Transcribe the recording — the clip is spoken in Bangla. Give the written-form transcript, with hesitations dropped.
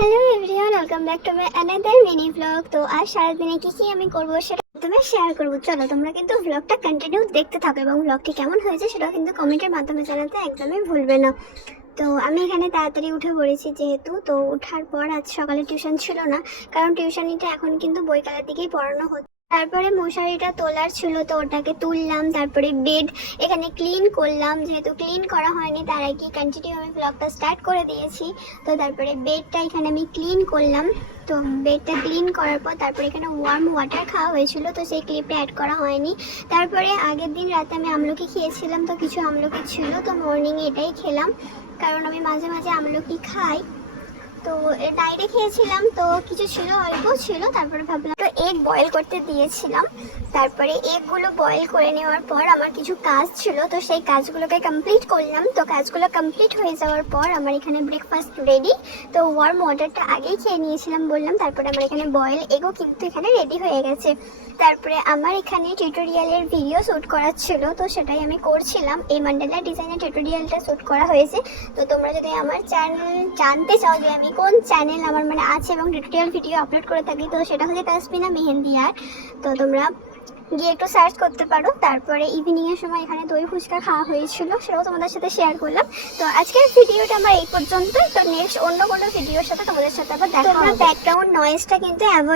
Hello everyone, welcome back to my another mini blog. তো আজ সারাদিনে কি আমি করবো সেটা তোমায় শেয়ার করবো। চলো তোমরা কিন্তু ব্লগটা কন্টিনিউ দেখতে থাকো এবং ব্লগটি কেমন হয়েছে সেটা কিন্তু কমেন্টের মাধ্যমে জানাতে একদমই ভুলবে না। তো আমি এখানে তাড়াতাড়ি উঠে পড়েছি যেহেতু, তো ওঠার পর আজ সকালে টিউশন ছিল না, কারণ টিউশনিটা এখন কিন্তু বইকালের দিকেই পড়ানো হচ্ছে। তারপরে মশারিটা তোলার ছিল, তো ওটাকে তুললাম। তারপরে বেড এখানে ক্লিন করলাম, যেহেতু ক্লিন করা হয়নি তার আগে কন্টিনিউ আমি ব্লগটা স্টার্ট করে দিয়েছি। তো তারপরে বেডটা এখানে আমি ক্লিন করলাম। তো বেডটা ক্লিন করার পর তারপরে এখানে ওয়ার্ম ওয়াটার খাওয়া হয়েছিল, তো সেই ক্লিপটা অ্যাড করা হয়নি। তারপরে আগের দিন রাতে আমি আমলকি খেয়েছিলাম, তো কিছু আমলকি ছিল, তো মর্নিংয়ে এটাই খেলাম, কারণ আমি মাঝে মাঝে আমলকি খাই। তো ডাইরে খেয়েছিলাম, তো কিছু ছিল, অল্প ছিল। তারপরে ভাবলাম তো এগ বয়েল করতে দিয়েছিলাম। তারপরে এগগুলো বয়েল করে নেওয়ার পর আমার কিছু কাজ ছিল, তো সেই কাজগুলোকে কমপ্লিট করলাম। তো কাজগুলো কমপ্লিট হয়ে যাওয়ার পর আমার এখানে ব্রেকফাস্ট রেডি। তো ওয়ার্ম ওয়াটারটা আগেই খেয়ে নিয়েছিলাম বললাম। তারপরে আমার এখানে বয়েল এগও কিন্তু এখানে রেডি হয়ে গেছে। তারপরে আমার এখানে টিউটোরিয়ালের ভিডিও শ্যুট করার ছিল, তো সেটাই আমি করছিলাম। এই মান্ডালা ডিজাইনের টিউটোরিয়ালটা শ্যুট করা হয়েছে। তো তোমরা যদি আমার চ্যানেল জানতে চাও যে আমি কোন চ্যানেল আমার আছে এবং টিউটোরিয়াল ভিডিও আপলোড করে থাকি, তো সেটা হচ্ছে তাসমিনা মেহেন্দি আর্ট। তো তোমরা গিয়ে একটু সার্চ করতে পারো। তারপরে ইভিনিংয়ের সময় এখানে দই ফুচকা খাওয়া হয়েছিল, সেটাও তোমাদের সাথে শেয়ার করলাম। তো আজকের ভিডিওটা আমার এই পর্যন্ত। তো নেক্সট অন্য কোনো ভিডিওর সাথে তোমাদের সাথে আবার দেখা হবে। ব্যাকগ্রাউন্ড নয়েজটা কিন্তু অ্যাভয়েড